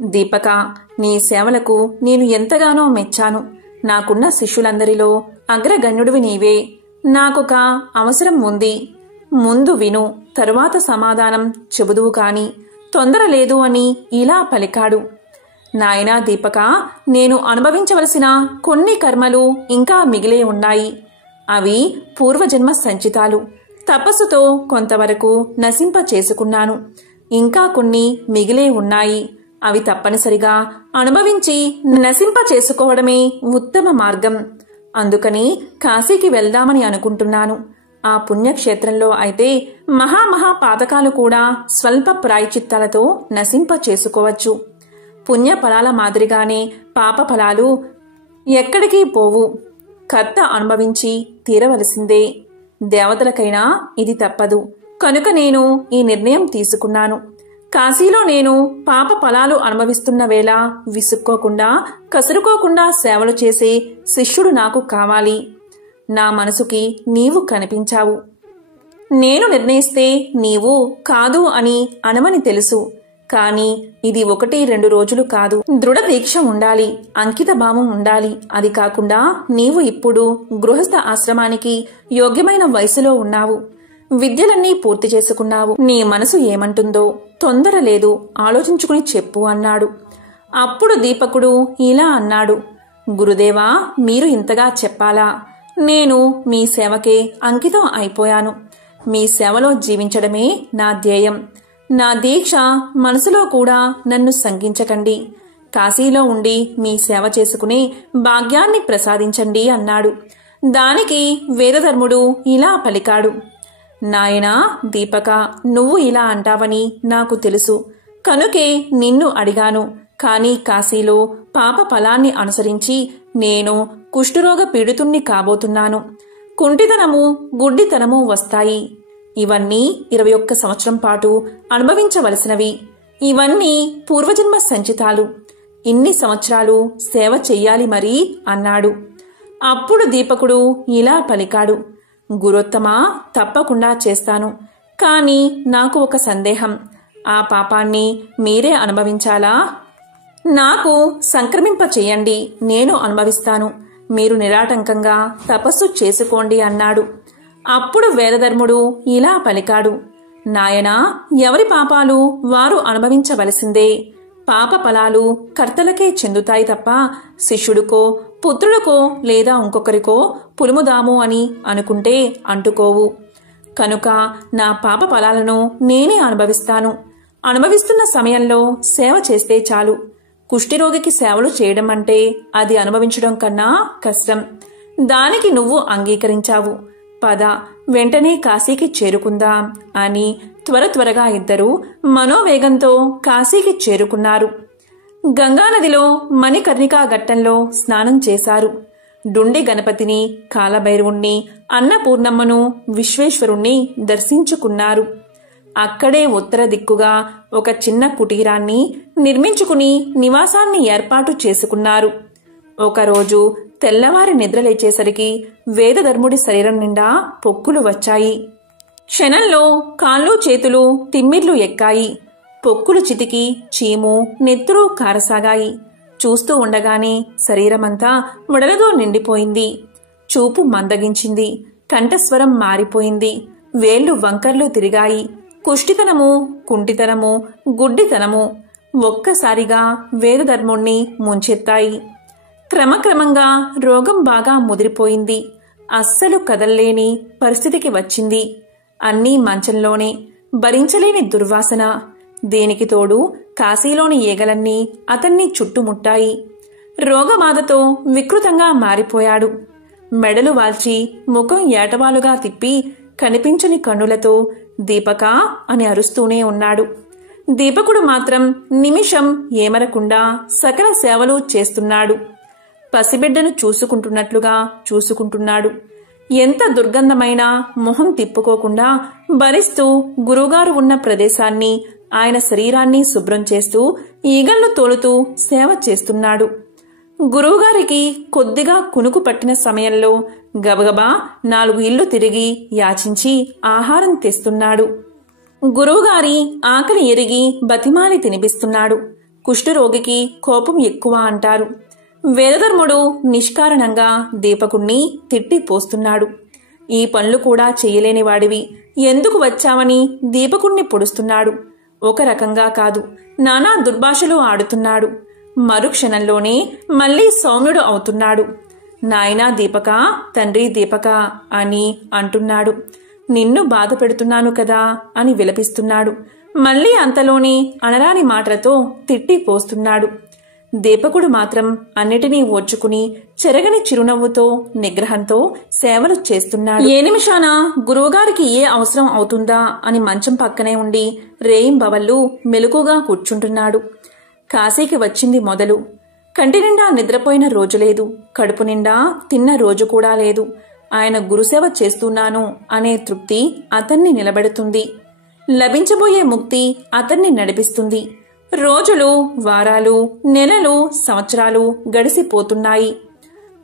దీపక, నీ సేవలకు నేను ఎంతగానో మెచ్చాను. నాకున్న శిష్యులందరిలో అగ్రగణ్యుడివి నీవే. నాకొక అవసరం ఉంది. ముందు విను, తరువాత సమాధానం చెబుదువు కాని తొందర లేదు అని ఇలా పలికాడు. నాయనా దీపక, నేను అనుభవించవలసిన కొన్ని కర్మలు ఇంకా మిగిలే ఉన్నాయి. అవి పూర్వజన్మ సంచితాలు. తపస్సుతో కొంతవరకు నశింప చేసుకున్నాను. ఇంకా కొన్ని మిగిలే ఉన్నాయి. అవి తప్పనిసరిగా అనుభవించి నశింప చేసుకోవడమే ఉత్తమ మార్గం. అందుకని కాశీకి వెళ్దామని అనుకుంటున్నాను. ఆ పుణ్యక్షేత్రంలో అయితే మహామహా పాతకాలు కూడా స్వల్ప ప్రాయచిత్తాలతో నశింప చేసుకోవచ్చు. పుణ్య ఫలాల మాదిరిగానే పాప ఫలాలు ఎక్కడికి పోవు. కర్త అనుభవించి తీరవలసిందే. దేవతలకైనా ఇది తప్పదు. కనుక నేను ఈ నిర్ణయం తీసుకున్నాను. కాశీలో నేను పాప ఫలాలు అనుభవిస్తున్న వేళ విసుక్కోకుండా కసురుకోకుండా సేవలు చేసే శిష్యుడు నాకు కావాలి. నా మనసుకి నీవు కనిపించావు. నేను నిర్ణయిస్తే నీవు కాదు అని అనమని తెలుసు. కాని ఇది 1-2 రోజులు కాదు. దృఢ దీక్ష ఉండాలి, అంకిత భావం ఉండాలి. అది కాకుండా నీవు ఇప్పుడు గృహస్థ ఆశ్రమానికి యోగ్యమైన వయసులో ఉన్నావు. విద్యలన్నీ పూర్తి చేసుకున్నావు. నీ మనసు ఏమంటుందో తొందర లేదు, ఆలోచించుకుని చెప్పు అన్నాడు. అప్పుడు దీపకుడు ఇలా అన్నాడు, గురుదేవా, మీరు ఇంతగా చెప్పాలా? నేను మీ సేవకే అంకితం అయిపోయాను. మీ సేవలో జీవించడమే నా ధ్యేయం. నా దీక్ష మనసులో కూడా నన్ను శంకించకండి. కాశీలో ఉండి మీ సేవ చేసుకునే భాగ్యాన్ని ప్రసాదించండి అన్నాడు. దానికి వేదధర్ముడు ఇలా పలికాడు, నాయనా దీపక, నువ్వు ఇలా అంటావని నాకు తెలుసు. కనుకే నిన్ను అడిగాను. కాని కాశీలో పాప ఫలాన్ని అనుసరించి నేను కుష్ఠరోగ పీడితుణ్ణి కాబోతున్నాను. కుంటితనము, గుడ్డితనము వస్తాయి. ఇవన్నీ 21 సంవత్సరం పాటు అనుభవించవలసినవి. ఇవన్నీ పూర్వజన్మ సంచితాలు. ఇన్ని సంవత్సరాలు సేవ చెయ్యాలి మరి అన్నాడు. అప్పుడు దీపకుడు ఇలా పలికాడు, గురోత్తమా, తప్పకుండా చేస్తాను. కాని నాకు ఒక సందేహం. ఆ పాపాన్ని మీరే అనుభవించాలా? నాకు సంక్రమింప చెయ్యండి, నేను అనుభవిస్తాను. మీరు నిరాటంకంగా తపస్సు చేసుకోండి అన్నాడు. అప్పుడు వేదధర్ముడు ఇలా పలికాడు, నాయనా, ఎవరి పాపాలు వారు అనుభవించవలసిందే. పాప ఫలాలు కర్తలకే చెందుతాయి తప్ప శిష్యుడికో, పుత్రుడికో లేదా ఇంకొకరికో పులుముదాము అని అనుకుంటే అంటుకోవు. కనుక నా పాప ఫలాలను నేనే అనుభవిస్తాను. అనుభవిస్తున్న సమయంలో సేవ చేస్తే చాలు. కుష్ఠిరోగికి సేవలు చేయడం అంటే అది అనుభవించడం కన్నా కష్టం. దానికి నువ్వు అంగీకరించావు. పద, వెంటనే కాశీకి చేరుకుందాం అని త్వరగా ఇద్దరూ మనోవేగంతో కాశీకి చేరుకున్నారు. గంగానదిలో మణికర్ణికా ఘట్టంలో స్నానం చేశారు. డుండి గణపతిని, కాలభైరవుణ్ణి, అన్నపూర్ణమ్మను, విశ్వేశ్వరుణ్ణి దర్శించుకున్నారు. అక్కడే ఉత్తర దిక్కుగా ఒక చిన్న కుటీరాన్ని నిర్మించుకుని నివాసాన్ని ఏర్పాటు చేసుకున్నారు. ఒకరోజు తెల్లవారి నిద్రలేచేసరికి వేదధర్ముడి శరీరం నిండా పొక్కులు వచ్చాయి. క్షణంలో కాళ్ళు చేతులు తిమ్మిర్లు ఎక్కాయి. పొక్కులు చితికి చీము, నెత్తురు కారసాగాయి. చూస్తూ ఉండగానే శరీరమంతా వడలతో నిండిపోయింది. చూపు మందగించింది. కంఠస్వరం మారిపోయింది. వేళ్లు వంకర్లు తిరిగాయి. కుష్ఠితనము, కుంటితనము, గుడ్డితనము ఒక్కసారిగా వేదధర్ముణ్ణి ముంచెత్తాయి. క్రమక్రమంగా రోగం బాగా ముదిరిపోయింది. అస్సలు కదల్లేని పరిస్థితికి వచ్చింది. అన్నీ మంచంలోనే. భరించలేని దుర్వాసన. దేనికి తోడు కాశీలోని ఈగలన్నీ అతన్ని చుట్టుముట్టాయి. రోగబాధతో వికృతంగా మారిపోయాడు. మెడలు వాల్చి ముఖం ఏటవాలుగా తిప్పి కనిపించని కన్నులతో దీపకా అని అరుస్తూనే ఉన్నాడు. దీపకుడు మాత్రం నిమిషం ఏమరకుండా సకల సేవలు చేస్తున్నాడు. పసిబిడ్డను చూసుకుంటున్నట్లుగా చూసుకుంటున్నాడు. ఎంత దుర్గంధమైనా మొహం తిప్పుకోకుండా భరిస్తూ గురువుగారు ఉన్న ప్రదేశాన్ని, ఆయన శరీరాన్ని శుభ్రం చేస్తూ ఈగళ్లు తోలుతూ సేవ చేస్తున్నాడు. గురువుగారికి కొద్దిగా కునుకు పట్టిన సమయంలో గబగబా 4 ఇళ్లు తిరిగి యాచించి ఆహారం తెస్తున్నాడు. గురువుగారి ఆకలి ఎరిగి బతిమాలి తినిపిస్తున్నాడు. కుష్ఠరోగికి కోపం ఎక్కువ అంటారు. వేదధర్ముడు నిష్కారణంగా దీపకుణ్ణి తిట్టి పోస్తున్నాడు. ఈ పనులు కూడా చెయ్యలేని వాడివి, ఎందుకు వచ్చావని దీపకుణ్ణి పొడుస్తున్నాడు. ఒక రకంగా కాదు, నానా దుర్భాషలు ఆడుతున్నాడు. మరుక్షణంలోనే మళ్లీ సౌమ్యుడు అవుతున్నాడు. నాయనా దీపక, తండ్రి దీపక అని అంటున్నాడు. నిన్ను బాధ పెడుతున్నాను కదా అని విలపిస్తున్నాడు. మళ్లీ అంతలోనే అనరాని మాటలతో తిట్టి పోస్తున్నాడు. దీపకుడు మాత్రం అన్నిటినీ ఓర్చుకుని చెరగని చిరునవ్వుతో నిగ్రహంతో సేవలు చేస్తున్నాడు. ఏ నిమిషాన గురువుగారికి ఏ అవసరం అవుతుందా అని మంచం పక్కనే ఉండి రేయింబవళ్ళు మెలకుగా కూర్చుంటున్నాడు. కాశీకి వచ్చింది మొదలు. కంటి నిండా నిద్రపోయిన రోజు లేదు, కడుపు నిండా తిన్న రోజు కూడా లేదు. ఆయన గురుసేవ చేస్తున్నాను అనే తృప్తి అతన్ని నిలబెడుతుంది. లభించబోయే ముక్తి అతన్ని నడిపిస్తుంది. రోజులు, వారాలు, నెలలు, సంవత్సరాలు గడిసిపోతున్నాయి.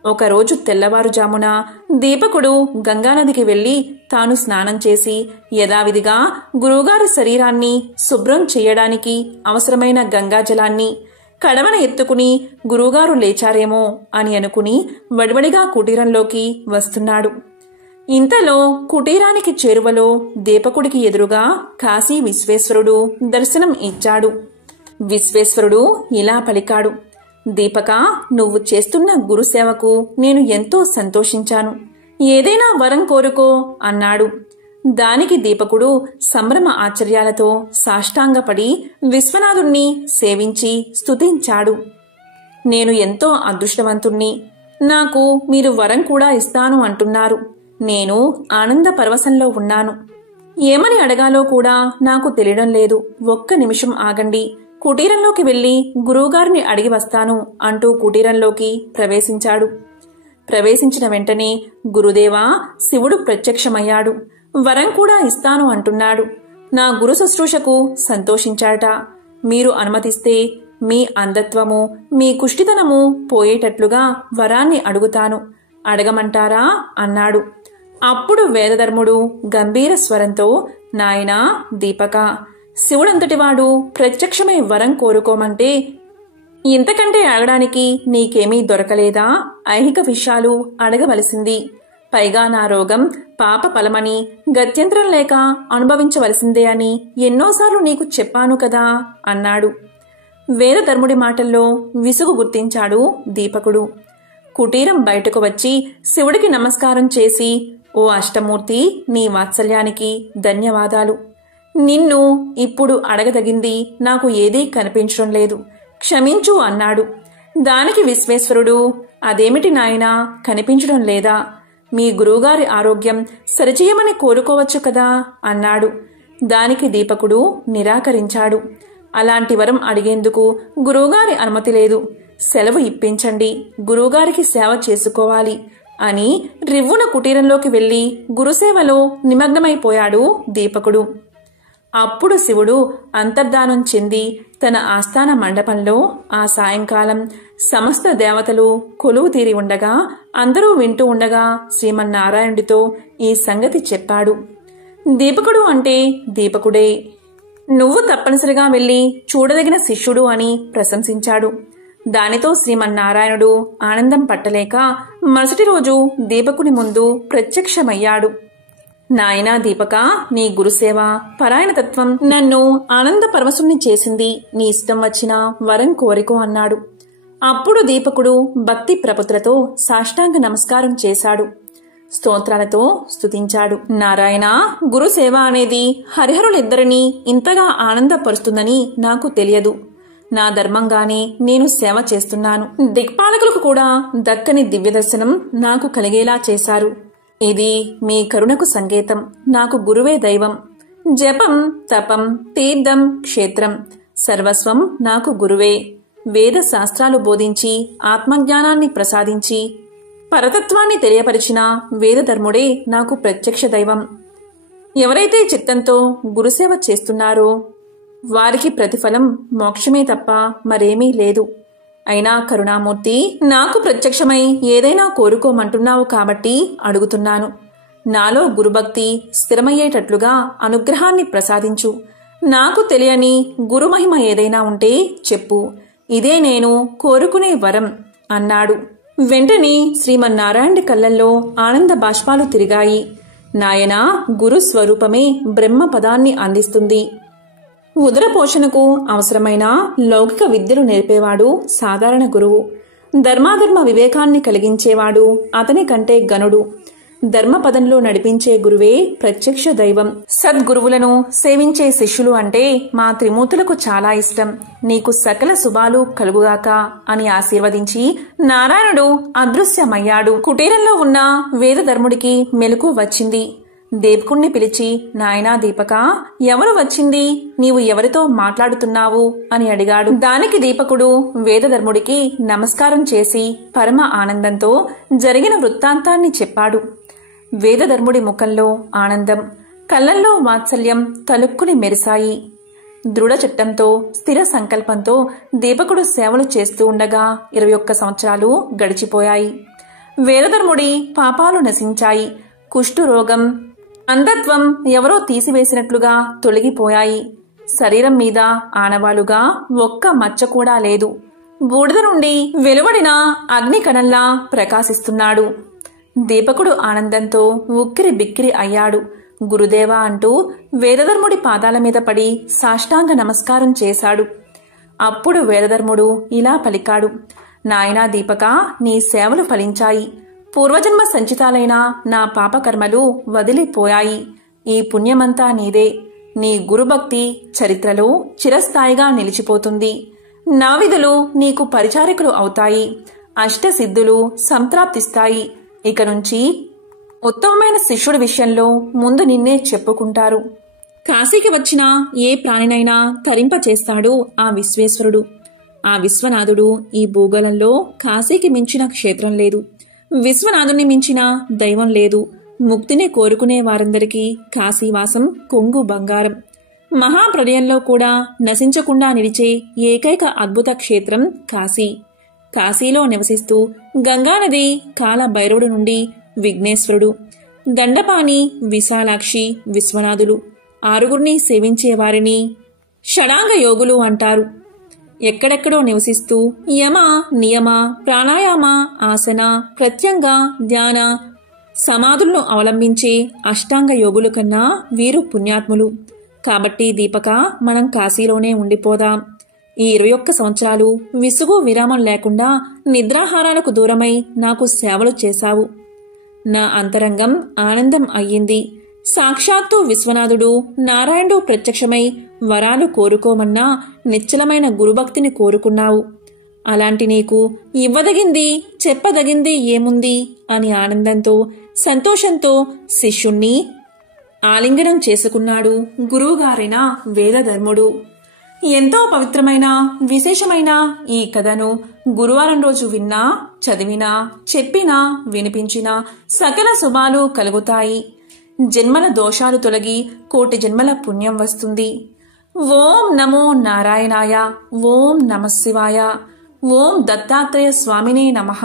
ఒకరోజు తెల్లవారుజామున దీపకుడు గంగానదికి వెళ్లి తాను స్నానం చేసి యథావిధిగా గురువుగారి శరీరాన్ని శుభ్రం చేయడానికి అవసరమైన గంగాజలాన్ని కడవన ఎత్తుకుని గురువుగారు లేచారేమో అని అనుకుని వడివడిగా కుటీరంలోకి వస్తున్నాడు. ఇంతలో కుటీరానికి చేరువలో దీపకుడికి ఎదురుగా కాశీ విశ్వేశ్వరుడు దర్శనం ఇచ్చాడు. విశ్వేశ్వరుడు ఇలా పలికాడు, దీపక, నువ్వు చేస్తున్న గురుసేవకు నేను ఎంతో సంతోషించాను. ఏదైనా వరం కోరుకో అన్నాడు. దానికి దీపకుడు సంభ్రమ ఆశ్చర్యాలతో సాష్టాంగపడి విశ్వనాథుణ్ణి సేవించి స్తుతించాడు. నేను ఎంతో అదృష్టవంతుణ్ణి. నాకు మీరు వరం కూడా ఇస్తాను అంటున్నారు. నేను ఆనంద పరవశంలో ఉన్నాను. ఏమని అడగాలో కూడా నాకు తెలియడం లేదు. ఒక్క నిమిషం ఆగండి, కుటీరంలోకి వెళ్లి గురువుగారిని అడిగి వస్తాను అంటూ కుటీరంలోకి ప్రవేశించాడు. ప్రవేశించిన వెంటనే గురుదేవా, శివుడు ప్రత్యక్షమయ్యాడు. వరం కూడా ఇస్తాను అంటున్నాడు. నా గురు శుశ్రూషకు సంతోషించాట. మీరు అనుమతిస్తే మీ అంధత్వము, మీ కుష్టితనము పోయేటట్లుగా వరాన్ని అడుగుతాను. అడగమంటారా అన్నాడు. అప్పుడు వేదధర్ముడు గంభీర స్వరంతో, నాయనా దీపక, శివుడంతటివాడు ప్రత్యక్షమై వరం కోరుకోమంటే ఇంతకంటే అడగడానికి నీకేమీ దొరకలేదా? ఐహిక విషయాలు అడగవలసింది. పైగా నా రోగం పాప ఫలమని, గత్యంతరం లేక అనుభవించవలసిందే అని ఎన్నోసార్లు నీకు చెప్పాను కదా అన్నాడు. వేదధర్ముడి మాటల్లో విసుగు గుర్తించాడు దీపకుడు. కుటీరం బయటకు వచ్చి శివుడికి నమస్కారం చేసి, ఓ అష్టమూర్తి, నీ వాత్సల్యానికి ధన్యవాదాలు. నిన్ను ఇప్పుడు అడగదగింది నాకు ఏదీ కనిపించడం లేదు, క్షమించు అన్నాడు. దానికి విశ్వేశ్వరుడు, అదేమిటి నాయనా, కనిపించడం లేదా? మీ గురువుగారి ఆరోగ్యం సరిచేయమని కోరుకోవచ్చు కదా అన్నాడు. దానికి దీపకుడు నిరాకరించాడు. అలాంటి వరం అడిగేందుకు గురువుగారి అనుమతి లేదు. సెలవు ఇప్పించండి, గురువుగారికి సేవ చేసుకోవాలి అని రివ్వున కుటీరంలోకి వెళ్లి గురుసేవలో నిమగ్నమైపోయాడు దీపకుడు. అప్పుడు శివుడు అంతర్ధానం చెంది తన ఆస్థాన మండపంలో ఆ సాయంకాలం సమస్త దేవతలు కొలువు తీరి ఉండగా, అందరూ వింటూ ఉండగా శ్రీమన్నారాయణుడితో ఈ సంగతి చెప్పాడు. దీపకుడు అంటే దీపకుడే, నువ్వు తప్పనిసరిగా వెళ్లి చూడదగిన శిష్యుడు అని ప్రశంసించాడు. దానితో శ్రీమన్నారాయణుడు ఆనందం పట్టలేక మరుసటి రోజు దీపకుని ముందు ప్రత్యక్షమయ్యాడు. నాయనా దీపక, నీ గురుసేవ, పరాయణతత్వం నన్ను ఆనంద పరవశుణ్ణి చేసింది. నీ ఇష్టం వచ్చిన వరం కోరికో అన్నాడు. అప్పుడు దీపకుడు భక్తి ప్రపతులతో సాష్టాంగ నమస్కారం చేశాడు. స్తోత్రాలతో స్తుతించాడు. నారాయణ, గురుసేవ అనేది హరిహరులిద్దరినీ ఇంతగా ఆనందపరుస్తుందని నాకు తెలియదు. నా ధర్మంగానే నేను సేవ చేస్తున్నాను. దిక్పాలకులకు కూడా దక్కని దివ్యదర్శనం నాకు కలిగేలా చేశారు. ఇది మీ కరుణకు సంకేతం. నాకు గురువే దైవం. జపం, తపం, తీర్థం, క్షేత్రం సర్వస్వం నాకు గురువే. వేద శాస్త్రాలు బోధించి ఆత్మజ్ఞానాన్ని ప్రసాదించి పరతత్వాన్ని తెలియపరిచిన వేదధర్ముడే నాకు ప్రత్యక్ష దైవం. ఎవరైతే చిత్తంతో గురుసేవ చేస్తున్నారో వారికి ప్రతిఫలం మోక్షమే తప్ప మరేమీ లేదు. అయినా కరుణామూర్తి, నాకు ప్రత్యక్షమై ఏదైనా కోరుకోమంటున్నావు కాబట్టి అడుగుతున్నాను. నాలో గురుభక్తి స్థిరమయ్యేటట్లుగా అనుగ్రహాన్ని ప్రసాదించు. నాకు తెలియని గురుమహిమ ఏదైనా ఉంటే చెప్పు. ఇదే నేను కోరుకునే వరం అన్నాడు. వెంటనే శ్రీమన్నారాయణుడి కళ్ళల్లో ఆనంద బాష్పాలు తిరిగాయి. నాయనా, గురు స్వరూపమే బ్రహ్మ పదాన్ని అందిస్తుంది. ఉదర పోషణకు అవసరమైన లౌకిక విద్యలు నేర్పేవాడు సాధారణ గురువు. ధర్మాధర్మ వివేకాన్ని కలిగించేవాడు అతని కంటే గనుడు. ధర్మపదంలో నడిపించే గురువే ప్రత్యక్ష దైవం. సద్గురువులను సేవించే శిష్యులు అంటే మా త్రిమూర్తులకు చాలా ఇష్టం. నీకు సకల శుభాలు కలుగుగాక అని ఆశీర్వదించి నారాయణుడు అదృశ్యమయ్యాడు. కుటీరంలో ఉన్న వేదధర్ముడికి మెలకు వచ్చింది. దీపకుణ్ణి పిలిచి, నాయనా దీపక, ఎవరు వచ్చింది? నీవు ఎవరితో మాట్లాడుతున్నావు అని అడిగాడు. దానికి దీపకుడు వేదధర్ముడికి నమస్కారం చేసి పరమ ఆనందంతో జరిగిన వృత్తాంతాన్ని చెప్పాడు. వేదధర్ముడి ముఖంలో ఆనందం, కళ్ళల్లో వాత్సల్యం తలుక్కుని మెరిశాయి. దృఢ చిత్తంతో స్థిర సంకల్పంతో దీపకుడు సేవలు చేస్తూ ఉండగా 21 సంవత్సరాలు గడిచిపోయాయి. వేదధర్ముడి పాపాలు నశించాయి. కుష్ఠురోగం, అంధత్వం ఎవరో తీసివేసినట్లుగా తొలగిపోయాయి. శరీరం మీద ఆనవాలుగా ఒక్క మచ్చ కూడా లేదు. బూడిద నుండి వెలువడిన అగ్ని కణంలా ప్రకాశిస్తున్నాడు. దీపకుడు ఆనందంతో ఉక్కిరి బిక్కిరి అయ్యాడు. గురుదేవా అంటూ వేదధర్ముడి పాదాల మీద పడి సాష్టాంగ నమస్కారం చేశాడు. అప్పుడు వేదధర్ముడు ఇలా పలికాడు, నాయనా దీపక, నీ సేవలు ఫలించాయి. పూర్వజన్మ సంచితాలైన నా పాపకర్మలు వదిలిపోయాయి. ఈ పుణ్యమంతా నీదే. నీ గురుభక్తి చరిత్రలో చిరస్థాయిగా నిలిచిపోతుంది. నా విధులు నీకు పరిచారకులు అవుతాయి. అష్టసిద్ధులు సంప్రాప్తిస్తాయి. ఇక నుంచి ఉత్తమమైన శిష్యుడి విషయంలో ముందు నిన్నే చెప్పుకుంటారు. కాశీకి వచ్చిన ఏ ప్రాణినైనా తరింపచేస్తాడు ఆ విశ్వేశ్వరుడు. ఆ విశ్వనాథుడు ఈ భూగోళంలో కాశీకి మించిన క్షేత్రం లేదు. విశ్వనాథుని మించిన దైవం లేదు. ముక్తిని కోరుకునే వారందరికీ కాశీవాసం కొంగు బంగారం. మహాప్రళయంలో కూడా నశించకుండా నిలిచే ఏకైక అద్భుత క్షేత్రం కాశీ. కాశీలో నివసిస్తూ గంగానది కాల భైరవుడు నుండి విఘ్నేశ్వరుడు, దండపాణి, విశాలాక్షి, విశ్వనాథులు ఆరుగురిని సేవించేవారిని షడాంగ యోగులు అంటారు. ఎక్కడెక్కడో నివసిస్తూ యమ, నియమ, ప్రాణాయామ, ఆసన, ప్రత్యంగ, ధ్యాన సమాధులను అవలంబించే అష్టాంగ యోగుల కన్నా వీరు పుణ్యాత్ములు. కాబట్టి దీపక, మనం కాశీలోనే ఉండిపోదాం. ఈ 21 సంవత్సరాలు విసుగు విరామం లేకుండా నిద్రాహారాలకు దూరమై నాకు సేవలు చేశావు. నా అంతరంగం ఆనందం అయ్యింది. సాక్షాత్తు విశ్వనాథుడు నారాయణుడు ప్రత్యక్షమై వరాలు కోరుకోమన్నా నిశ్చలమైన గురుభక్తిని కోరుకున్నావు. అలాంటి నీకు ఇవ్వదగింది చెప్పదగింది ఏముంది అని ఆనందంతో సంతోషంతో శిష్యుణ్ణి ఆలింగనం చేసుకున్నాడు గురువుగారైన వేదధర్ముడు. ఎంతో పవిత్రమైన విశేషమైన ఈ కథను గురువారం రోజు విన్నా, చదివినా, చెప్పినా, వినిపించినా సకల శుభాలు కలుగుతాయి. జన్మల దోషాలు తొలగి కోటి జన్మల పుణ్యం వస్తుంది. ఓం నమో నారాయణాయ. ఓం నమః శివాయ. ఓం దత్తాత్రేయ స్వామినే నమః.